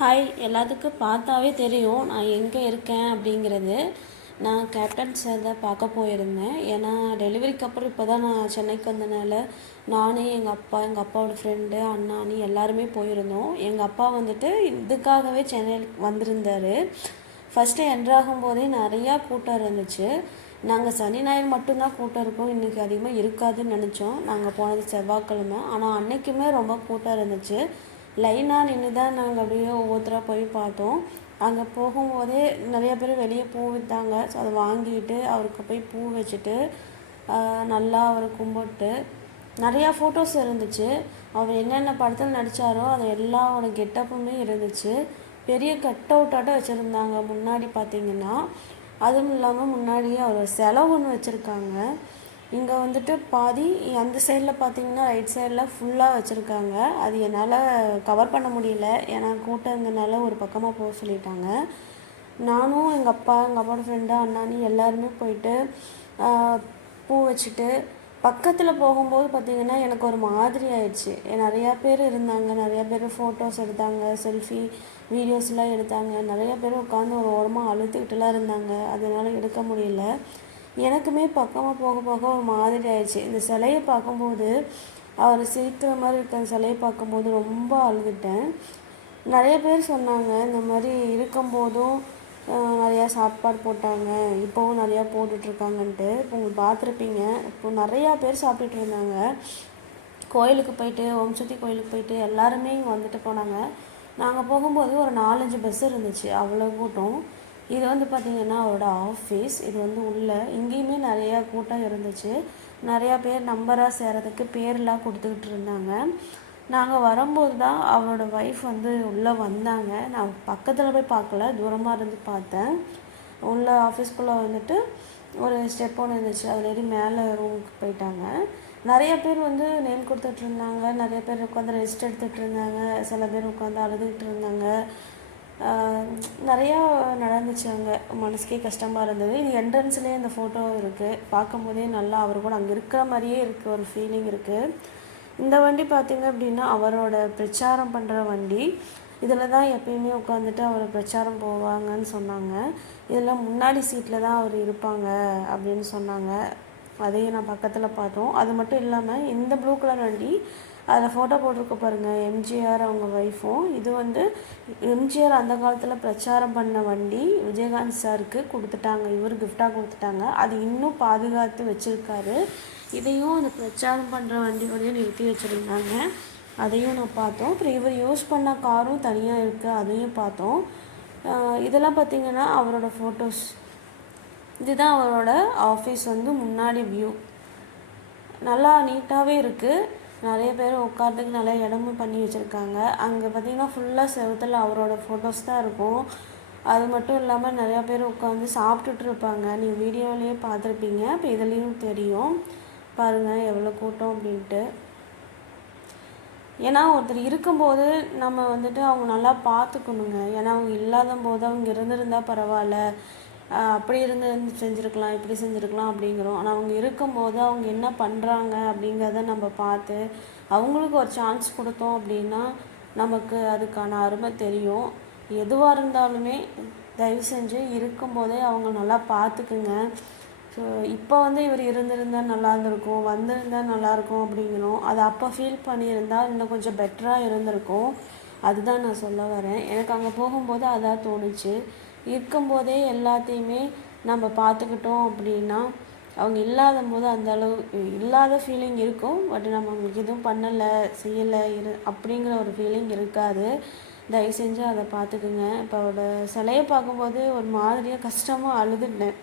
Hi எல்லாத்துக்கும் பார்த்தாவே தெரியும். நான் எங்கே இருக்கேன் அப்படிங்கிறது. நான் கேப்டன் சார் தான் பார்க்க போயிருந்தேன். ஏன்னா டெலிவரிக்கு அப்புறம் இப்போ தான் நான் சென்னைக்கு வந்தனால நானே எங்கள் அப்பா எங்கள் அப்பாவோட ஃப்ரெண்டு அண்ணாணி எல்லாருமே போயிருந்தோம். எங்கள் அப்பா வந்துட்டு இதுக்காகவே சென்னையில் வந்திருந்தார். ஃபஸ்ட்டு என்ட்ராகும் போதே நிறையா கூட்டம் இருந்துச்சு. நாங்கள் சனி ஞாயிறு மட்டும்தான் கூட்டம் இருக்கும். இன்றைக்கி அதிகமாக இருக்காதுன்னு நினச்சோம். நாங்கள் போனது செவ்வாய்க்கிழமை. ஆனால் அன்றைக்குமே ரொம்ப கூட்டம் இருந்துச்சு. லைனாக நின்று தான் நாங்கள் அப்படியே ஒவ்வொருத்தராக போய் பார்த்தோம். அங்கே போகும்போதே நிறைய பேர் வெளியே பூ விற்றாங்க ஸோ அதை வாங்கிட்டு அவருக்கு போய் பூ வச்சுட்டு நல்லா அவரை கும்பிட்டு நிறையா ஃபோட்டோஸ் இருந்துச்சு. அவர் என்னென்ன படத்தில் நடித்தாரோ அது ஒரு கெட்டப்புமே இருந்துச்சு. பெரிய கட் அவுட்டாட்டம் வச்சுருந்தாங்க முன்னாடி பார்த்தீங்கன்னா. அதுவும் இல்லாமல் முன்னாடியே அவர் செலவு ஒன்று வச்சுருக்காங்க. இங்கே வந்துட்டு பாதி அந்த சைடில் பார்த்தீங்கன்னா ரைட் சைடில் ஃபுல்லாக வச்சுருக்காங்க. அது என்னால் கவர் பண்ண முடியல. ஏன்னா கூட்டம் இருந்தனால ஒரு பக்கமாக போக சொல்லிட்டாங்க. நானும் எங்கள் அப்பா எங்கள் அப்பாவோட ஃப்ரெண்டு அண்ணாணி எல்லாருமே போயிட்டு பூ வச்சுட்டு பக்கத்தில் போகும்போது பார்த்தீங்கன்னா எனக்கு ஒரு மாதிரி ஆயிடுச்சு. நிறையா பேர் இருந்தாங்க. நிறையா பேர் ஃபோட்டோஸ் எடுத்தாங்க செல்ஃபி வீடியோஸ்லாம் எடுத்தாங்க. நிறையா பேர் உட்காந்து ஒரு ஓரமாக அழுத்துக்கிட்டுலாம் இருந்தாங்க. அதனால் எடுக்க முடியல. எனக்குமே பக்கமாக போக போக ஒரு மாதிரி ஆயிடுச்சு. இந்த சிலையை பார்க்கும்போது அவர் சிரிக்கிற மாதிரி இருக்க அந்த சிலையை பார்க்கும்போது ரொம்ப அழுதுட்டேன். நிறைய பேர் சொன்னாங்க இந்த மாதிரி இருக்கும்போதும் நிறையா சாப்பாடு போட்டாங்க இப்போவும் நிறையா போட்டுட்ருக்காங்கன்ட்டு. இப்போ உங்களுக்கு பார்த்துருப்பீங்க. இப்போ நிறையா பேர் சாப்பிட்டுட்டு இருந்தாங்க கோயிலுக்கு போயிட்டு ஓம் சக்தி கோயிலுக்கு போயிட்டு எல்லாருமே இங்கே வந்துட்டு போனாங்க. நாங்கள் போகும்போது ஒரு நாலஞ்சு பஸ் இருந்துச்சு. அவ்வளோ கூட்டம். இது வந்து பார்த்திங்கன்னா அவரோட ஆஃபீஸ் இது வந்து உள்ளே இங்கேயுமே நிறையா கூட்டம் இருந்துச்சு. நிறையா பேர் நம்பராக சேரதுக்கு பேர்லாம் கொடுத்துக்கிட்டு இருந்தாங்க. நாங்கள் வரும்போது தான் அவரோட ஒய்ஃப் வந்து உள்ளே வந்தாங்க. நான் பக்கத்தில் போய் பார்க்கல தூரமாக இருந்து பார்த்தேன். உள்ள ஆஃபீஸ்க்குள்ளே வந்துட்டு ஒரு ஸ்டெப் ஒன்று இருந்துச்சு. அதில் ஏறி மேலே ரூமுக்கு போயிட்டாங்க. நிறைய பேர் வந்து நேம் கொடுத்துட்ருந்தாங்க நிறைய பேர் உட்காந்து ரெஸ்ட் எடுத்துகிட்டு இருந்தாங்க. சில பேர் உட்காந்து அழுதுகிட்டு இருந்தாங்க. நிறையா நடந்துச்சு அங்கே. மனசுக்கே கஷ்டமாக இருந்தது. இது என்ட்ரன்ஸ்லேயே இந்த ஃபோட்டோ இருக்குது பார்க்கும்போதே நல்லா அவர் கூட அங்கே இருக்கிற மாதிரியே இருக்குது ஒரு ஃபீலிங் இருக்குது இந்த வண்டி பார்த்திங்க அப்படின்னா அவரோட பிரச்சாரம் பண்ணுற வண்டி. இதில் தான் எப்பயுமே உட்காந்துட்டு அவர் பிரச்சாரம் போவாங்கன்னு சொன்னாங்க. இதில் முன்னாடி சீட்டில் தான் அவர் இருப்பாங்க அப்படின்னு சொன்னாங்க. அதையும் நான் பக்கத்தில் பார்த்தோம். அது மட்டும் இல்லாமல் இந்த ப்ளூ கலர் வண்டி அதில் ஃபோட்டோ போட்டிருக்க பாருங்கள் எம்ஜிஆர் அவங்க ஒய்ஃபும் இது வந்து எம்ஜிஆர் அந்த காலத்தில் பிரச்சாரம் பண்ண வண்டி விஜயகாந்த் சாருக்கு கொடுத்துட்டாங்க. இவர் கிஃப்டாக கொடுத்துட்டாங்க. அது இன்னும் பாதுகாத்து வச்சுருக்காரு. இதையும் அந்த பிரச்சாரம் பண்ணுற வண்டியோடய நிறுத்தி வச்சுருந்தாங்க. அதையும் நான் பார்த்தோம். அப்புறம் இவர் யூஸ் பண்ண காரும் தனியாக இருக்குது அதையும் பார்த்தோம். இதெல்லாம் பார்த்தீங்கன்னா அவரோட ஃபோட்டோஸ் இதுதான் அவரோட ஆஃபீஸ் வந்து முன்னாடி வியூ நல்லா நீட்டாகவே இருக்குது நிறைய பேர் உட்கார்றதுக்கு நிறைய இடமும் பண்ணி வச்சுருக்காங்க. அங்கே பார்த்தீங்கன்னா ஃபுல்லாக செவுத்துல அவரோட ஃபோட்டோஸ் தான் இருக்கும். அது மட்டும் இல்லாமல் நிறையா பேர் உட்காந்து சாப்பிட்டுட்டு இருப்பாங்க. நீங்கள் வீடியோலேயே பார்த்துருப்பீங்க. இப்போ இதுலேயும் தெரியும். பாருங்கள் எவ்வளோ கூட்டம் அப்படின்ட்டு. ஏன்னா ஒருத்தர் இருக்கும்போது நம்ம வந்துட்டு அவங்க நல்லா பார்த்துக்கணுங்க. ஏன்னா அவங்க இல்லாத போது அவங்க இருந்திருந்தா பரவாயில்ல. அப்படி இருந்து செஞ்சுருக்கலாம் இப்படி செஞ்சுருக்கலாம் அப்படிங்கிறோம். ஆனால் அவங்க இருக்கும்போது அவங்க என்ன பண்ணுறாங்க அப்படிங்கிறத நம்ம பார்த்து அவங்களுக்கு ஒரு சான்ஸ் கொடுத்தோம் அப்படின்னா நமக்கு அதுக்கான அருமை தெரியும். எதுவாக இருந்தாலுமே தயவு செஞ்சு இருக்கும்போதே அவங்க நல்லா பார்த்துக்குங்க. ஸோ இப்போ வந்து இவர் இருந்திருந்தால் நல்லா இருந்திருக்கும் வந்திருந்தா நல்லாயிருக்கும் அப்படிங்கிறோம். அதை அப்போ ஃபீல் பண்ணியிருந்தால் இன்னும் கொஞ்சம் பெட்டராக இருந்திருக்கும். அதுதான் நான் சொல்ல வரேன். எனக்கு அங்கே போகும்போது அதான் தோணுச்சு. இருக்கும்போதே எல்லாத்தையுமே நம்ம பார்த்துக்கிட்டோம் அப்படின்னா அவங்க இல்லாத போது அந்த அளவு இல்லாத ஃபீலிங் இருக்கும். பட் நம்ம அவங்களுக்கு எதுவும் பண்ணலை செய்யலை இரு அப்படிங்கிற ஒரு ஃபீலிங் இருக்காது. தயவு செஞ்சு அதை பார்த்துக்குங்க. இப்போ அவரோட சிலையை பார்க்கும்போது ஒரு மாதிரியாக கஷ்டமாக அழுதுட்டேன்.